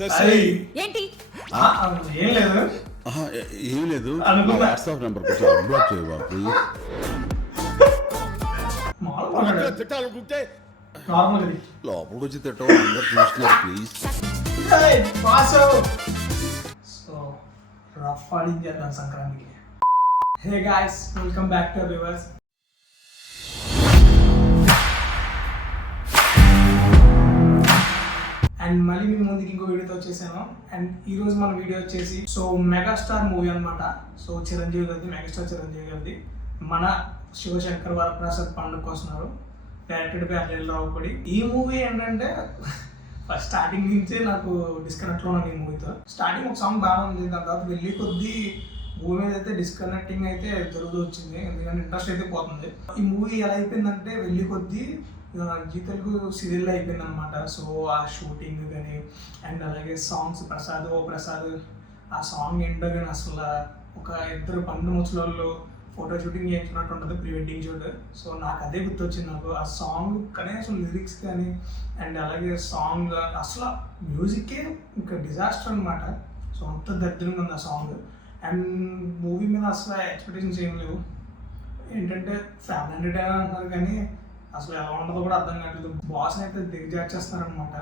ఏంటి ఏం లేదు ఏం లేదు అనుకున్నా. వాట్సాప్ నెంబర్ కొంచెం అప్లోడ్ చేయవా ప్లీజ్. తిట్టాలనుకుంటే నార్మల్ ఇది లోపలికి వచ్చి తిట్టవు, అందరు చూస్తున్నారు ప్లీజ్. సో రఫ్ ఆడించేద్దాం సంక్రాంతికి. Hey guys, welcome back to viewers. And మళ్ళీ మీ ముందుకి ఇంకో వీడియోతో వచ్చేసాను. అండ్ ఈ రోజు మన వీడియో వచ్చేసి సో మెగాస్టార్ మూవీ అనమాట. సో చిరంజీవి గారిది, మెగాస్టార్ చిరంజీవి గారిది మన శివశంకర్ వరప్రసాద్ పండుగ వస్తున్నారు, డైరెక్టెడ్ బై అనిల్ రావుపూడి. ఈ మూవీ ఏంటంటే ఫస్ట్ స్టార్టింగ్ నుంచే నాకు డిస్కనెక్ట్లో ఉన్నాను ఈ మూవీతో. స్టార్టింగ్ ఒక సాంగ్ బాగా ఉంది, దాని తర్వాత వెళ్ళి కొద్దీ మూవీ మీద అయితే డిస్కనెక్టింగ్ అయితే జరుగుతూ వచ్చింది, ఎందుకంటే ఇంట్రెస్ట్ అయితే పోతుంది. ఈ మూవీ ఎలా అయిపోయిందంటే వెళ్ళి కొద్దీ జీ తెలుగు సీరియల్లో అయిపోయింది అనమాట. సో ఆ షూటింగ్ కానీ అండ్ అలాగే సాంగ్స్ ప్రసాద్ ఓ ప్రసాద్ ఆ సాంగ్ ఏంటో కానీ అసలు ఒక ఇద్దరు పండు ముసలోళ్ళు ఫోటో షూటింగ్ చేయించున్నట్టు ఉంటుంది, ప్రీ వెడ్డింగ్ షూట్. సో నాకు అదే గుర్తొచ్చింది. నాకు ఆ సాంగ్ కనీసం లిరిక్స్ కానీ అండ్ అలాగే సాంగ్ అసలు మ్యూజిక్కే ఇంకా డిజాస్టర్ అనమాట. సో అంత దరిద్రంగా ఉంది ఆ సాంగ్. అండ్ మూవీ మీద అసలు ఎక్స్పెక్టేషన్స్ ఏం లేవు. ఏంటంటే ఫ్యామిలీ ఎంటర్టైనర్ అంటున్నారు కానీ అసలు ఎలా ఉండదో కూడా అర్థం కావట్లేదు. బాస్ని అయితే దిగజార్చేస్తున్నారనమాట.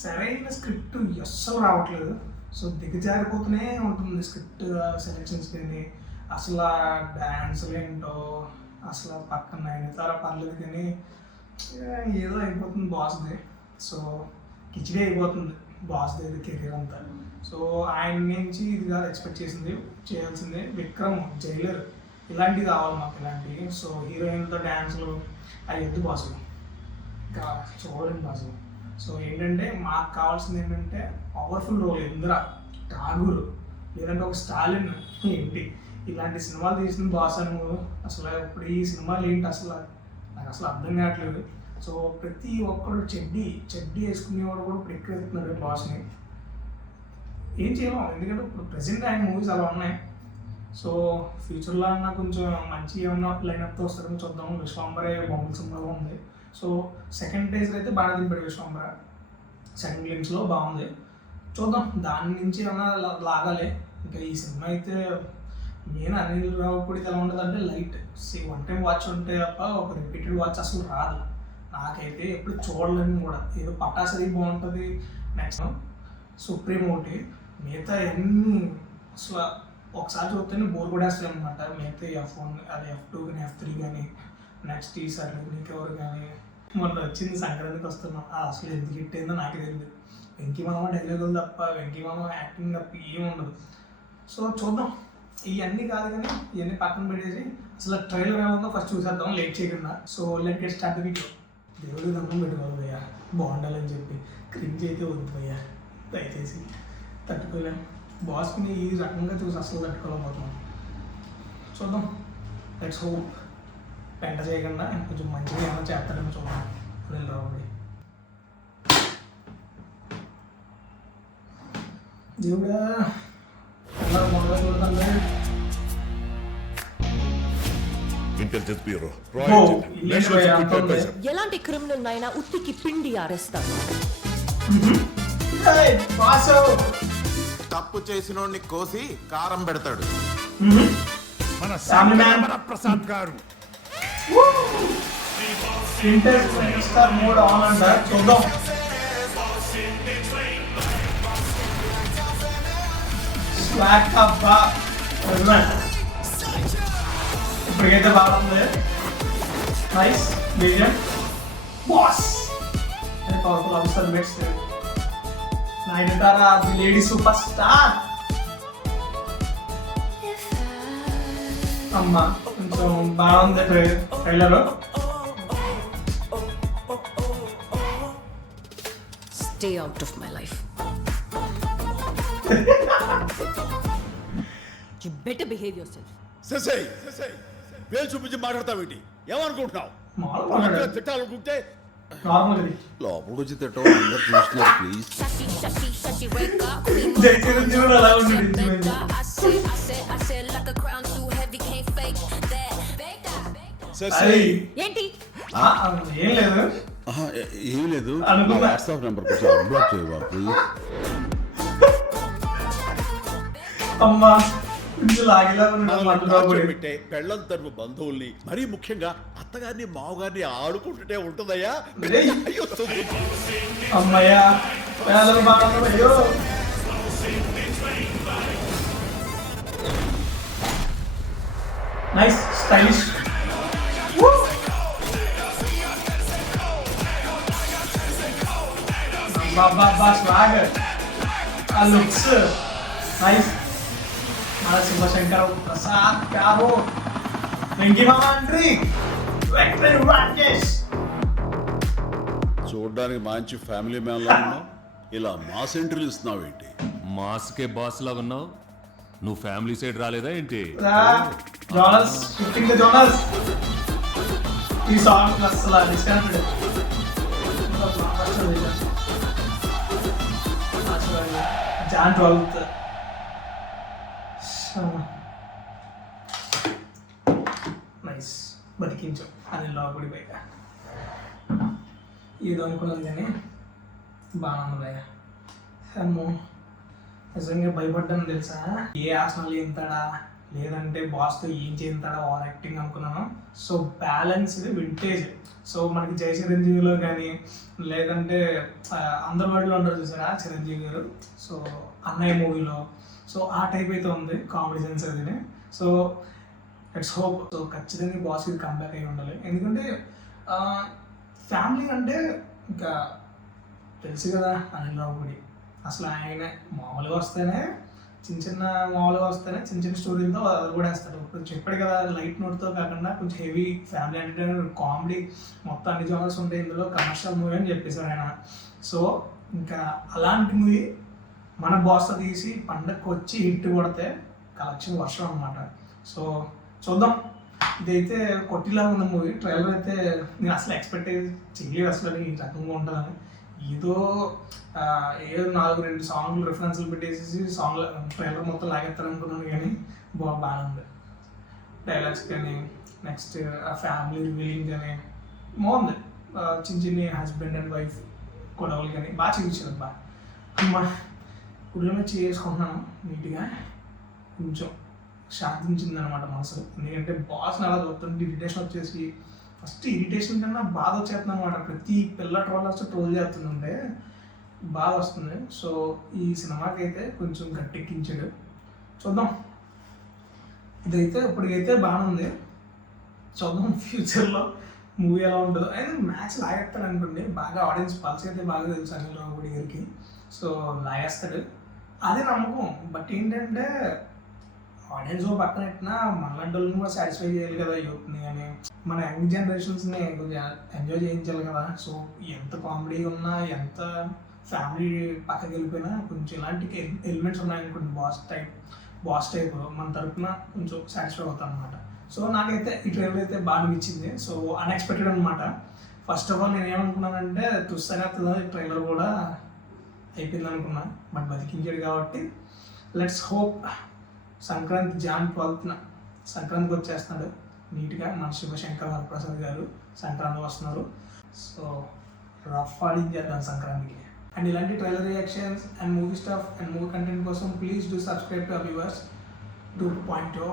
సరైన స్క్రిప్ట్ అస్సలు రావట్లేదు. సో దిగజారిపోతూనే ఉంటుంది స్క్రిప్ట్ సెలెక్షన్స్ కానీ అసలు డ్యాన్సులు ఏంటో అసలు పక్కన అయినతారా పర్లేదు కానీ ఏదో అయిపోతుంది బాస్ది. సో కిచిడి అయిపోతుంది బాస్ది కెరీర్ అంతా. సో ఆయన నుంచి ఇది కాదు ఎక్స్పెక్ట్ చేయాల్సిందే. విక్రమ్, జైలర్ ఇలాంటివి కావాలి మాకు, ఇలాంటివి. సో హీరోయిన్తో డ్యాన్సులు అవి ఎద్దు బాసులు ఇంకా చూడండి బాసులు. సో ఏంటంటే మాకు కావాల్సింది ఏంటంటే పవర్ఫుల్ రోల్, ఇందిర, ఠాగూర్ లేదంటే ఒక స్టాలిన్ ఏంటి ఇలాంటి సినిమాలు తీసిన బాస్ అని. అసలు ఇప్పుడు ఈ సినిమాలు ఏంటి అసలు నాకు అసలు అర్థం కావట్లేదు. సో ప్రతి ఒక్కరు చెడ్డీ వేసుకునేవాడు కూడా ఇప్పుడు ఎక్కువ వెళ్తున్నాడు బాస్ని. ఏం చేయలేం, ఎందుకంటే ఇప్పుడు ప్రెసెంట్ ఆయన మూవీస్ అలా ఉన్నాయి. సో ఫ్యూచర్లో అన్న కొంచెం మంచి ఏమన్నా లైనప్తో వస్తారని చూద్దాం. విశ్వాంబరే బొమ్మల సినిమాలో ఉంది. సో సెకండ్ టేజర్ అయితే బాగా దింపాడు విశ్వాంబర, సెకండ్ గ్లిమ్స్లో బాగుంది. చూద్దాం దాని నుంచి ఏమన్నా లాగాలి. ఇంకా ఈ సినిమా అయితే మెయిన్ అనిల్ రావుపూడి ఎలా ఉంటుంది అంటే లైట్ వన్ టైం వాచ్ ఉంటే తప్ప ఒక రిపీటెడ్ వాచ్ అసలు రాదు. నాకైతే ఎప్పుడు చూడలేని కూడా. ఏదో పటాసరి బాగుంటుంది, నెక్స్ట్ సుప్రీం ఒకటి, మిగతా అన్నీ అసలు ఒకసారి చూస్తేనే బోర్ కూడా వేస్తాయి అనమాట. మిగతా F1 అది F2 కానీ F3 కానీ నెక్స్ట్ ఈసారి నీకెవరు కానీ మొన్న వచ్చింది సంక్రాంతికి వస్తున్నాం. అసలు ఎందుకు హిట్ నాకే తెలియదు. వెంకీ మామ డైలాగులు తప్ప, వెంకీ మామ యాక్టింగ్ తప్ప ఏం ఉండదు. సో చూద్దాం. ఇవన్నీ కాదు కానీ ఇవన్నీ పక్కన పెట్టేసి అసలు ట్రైలర్ ఏమన్నా ఫస్ట్ చూసేద్దాం లేట్ చేయకుండా. So let get start the video. దేవుడి దండం పెట్టుకోవాలి భయ్యా, బాగుండాలని చెప్పి. క్రింజ్ అయితే వద్దు భయ్యా, దయచేసి తట్టుకోలేం. బాస్ని ఈ రకంగా చూసి అసలు తట్టుకోలేకపోతున్నాం. చూద్దాం, లెట్స్ హోప్ పెంట చేయకుండా కొంచెం మంచిగా ఏమైనా చేస్తాడని చూద్దాం. అనిల్ రావుపూడి దేవుడా మొదలు చూడదండి. ఎలాంటి క్రిమినల్ అయినా ఉత్తికి పిండి ఆరేస్తాను. తప్పు చేసినోడిని కోసి కారం పెడతాడు మన ప్రసాద్ గారు. మోడ్ ఆన్ అంట. చూద్దాం. ఇప్పటికైతే బాగుంది. Nice vision boss and powerful officer best Nayantara the lady super star. అమ్మా కొంచెం బాగుంది trailer. Stay out of my life. You better behave your self. వేలు చూపించి మాట్లాడతావేంటి? ఏమనుకుంటున్నావు? తిట్టాలనుకుంటే నార్మల్ ఇది లోపలికి వచ్చి తిట్టవు, అందరు చూస్తున్నారు ప్లీజ్. అలా ఉంటుంది. ఏంటి ఏం లేదు ఏం లేదు అనుకున్నా. వాట్సాప్ నెంబర్ కొంచెం అన్బ్లాక్ చేయవా ప్లీజ్. అమ్మా కొంచెం లాగేలా ఉన్నాడు మనల్ని మాట్లాడు. టార్చర్ పెట్టే పెళ్ళం తరపు బంధువుల్ని మరీ ముఖ్యంగా అత్తగారిని మావగారిని ఆడుకుంటుంటే ఉంటుందయ్యా. ఏయ్. అయ్యో, వస్తుంది. అమ్మయ్యా వేళలు బాగా అయ్యో నైస్ స్టైలిష్ బాబా స్వాగర్ ఆ లుక్స్ నైస్ మన శివశంకర్ ప్రసాద్ కాబో వెంకీ మామ ఎంట్రీ వెంకటేష్ రాకేష్ చూడడానికి మంచి ఫ్యామిలీ మ్యాన్ లా ఉన్నావు, ఇలా మాస్ ఎంట్రీలు ఇస్తున్నావు ఏంటి? మాస్కే బాస్ లాగా ఉన్నావు. నువ్వు ఫ్యామిలీ సైడ్ రాలేదా ఏంటి? జోనల్స్ షిఫ్టింగ్ ద జోనల్స్ ఈ సాంగ్ అసలు డిస్కనెక్టెడ్ జాన్ 12th నైస్ బతికించాం అని లోపడి బయట ఏదో అనుకున్నది కానీ బాగా ఉన్నదయ్యా. అమ్మో నిజంగా భయపడ్డాను తెలుసా, ఏ ఆసనాలు ఏంతాడా లేదంటే బాస్తో ఏం చేస్తాడా ఓవర్ యాక్టింగ్ అనుకున్నాను. So balanced vintage. సో మనకి జై చిరంజీవిలో కానీ లేదంటే అందరి వాడిలో ఉంటారు చూసారా చిరంజీవి గారు, సో అన్నయ్య మూవీలో, సో ఆ టైప్ అయితే ఉంది కామెడీ సెన్స్ అది. So it's hope. సో ఖచ్చితంగా బాస్ ఇది కంబ్యాక్ అయి ఉండాలి. ఎందుకంటే ఫ్యామిలీ అంటే ఇంకా తెలుసు కదా అనిల్ రావుపూడి అసలు ఆయన మామూలుగా వస్తేనే చిన్న మామూలుగా వస్తేనే చిన్న స్టోరీలతో అది కూడా వేస్తాడు. ఇప్పుడు చెప్పాడు కదా లైట్ నోట్తో కాకుండా కొంచెం హెవీ ఫ్యామిలీ ఎంటర్టైనర్ కామెడీ మొత్తం అన్ని జోనర్స్ ఉంటాయి ఇందులో, కమర్షియల్ మూవీ అని చెప్పేశారు ఆయన. సో ఇంకా అలాంటి మూవీ మన బాస్తో తీసి పండగకు వచ్చి హిట్ కొడితే కలెక్షన్ వర్షం అనమాట. సో చూద్దాం. ఇదైతే కొట్టిలా ఉన్న మూవీ. ట్రైలర్ అయితే నేను అసలు ఎక్స్పెక్ట్ చేయలేదు అసలు ఈ రకంగా ఉంటుందని. ఏదో 4-2 సాంగ్లు రిఫరెన్స్లు పెట్టేసి సాంగ్ ట్రైలర్ మొత్తం లాగేస్తారు అనుకున్నాను కానీ బాగానే ఉంది. డైలాగ్స్ కానీ నెక్స్ట్ ఫ్యామిలీ రివీలింగ్ కానీ బాగుంది. చిన్న హస్బెండ్ అండ్ వైఫ్ గొడవలు కానీ బాగా చూపించారు. బాగా అమ్మ గుడిలో చేసుకుంటున్నాను నీట్గా, కొంచెం శాంతించింది అనమాట మనసు. ఎందుకంటే బాస్ అలా చూస్తుంటే ఇరిటేషన్ వచ్చేసి ఫస్ట్ ఇరిటేషన్ కన్నా బాధ వచ్చేస్తుంది అనమాట. ప్రతి పిల్ల ట్రోల్ వస్తే ట్రోల్ చేస్తుందంటే బాధ వస్తుంది. సో ఈ సినిమాకి అయితే కొంచెం గట్టెక్కించాడు. చూద్దాం. ఇదైతే ఇప్పటికైతే బాగానే ఉంది. చూద్దాం ఫ్యూచర్లో మూవీ ఎలా ఉంటుందో. అయినా మ్యాచ్ లాగేస్తాడు అనుకోండి. బాగా ఆడియన్స్ పల్స్ అయితే బాగా తెలుసు అనిల్ రావుపూడి గారికి. సో లాగేస్తాడు అదే నమ్మకం. బట్ ఏంటంటే ఆడియన్స్ పక్కన పెట్టినా మనలాంటి వాళ్ళని కూడా సాటిస్ఫై చేయాలి కదా యూత్ని అని, మన యంగ్ జనరేషన్స్ని కొంచెం ఎంజాయ్ చేయించాలి కదా. సో ఎంత కామెడీ ఉన్నా ఎంత ఫ్యామిలీ పక్కకి వెళ్ళిపోయినా కొంచెం ఇలాంటి ఎలిమెంట్స్ ఉన్నాయనుకోండి బాస్ టైప్ మన తరఫున కొంచెం సాటిస్ఫై అవుతాం అనమాట. సో నాకైతే ఈ ట్రైలర్ అయితే బాగా అనిపించింది. సో అన్ఎక్స్పెక్టెడ్ అనమాట. ఫస్ట్ ఆఫ్ ఆల్ నేను ఏమనుకున్నానంటే తుస్సనేస్తుందా ట్రైలర్ కూడా అయిపోయింది అనుకున్నా. బట్ బతికించాడు కాబట్టి let's hope. Sankranti John 12th సంక్రాంతికి వచ్చేస్తున్నాడు నీట్గా మన శివశంకర్ వరప్రసాద్ గారు. సంక్రాంతి వస్తున్నారు. సో రఫ్ ఆడించేద్దాం సంక్రాంతికి. అండ్ ఇలాంటి trailer reactions and movie staff and movie content కోసం please do subscribe to our viewers 2.0.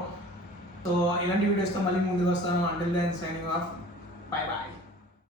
So ఇలాంటి వీడియోస్తో మళ్ళీ ముందుకు వస్తాను. Until then signing off. Bye bye.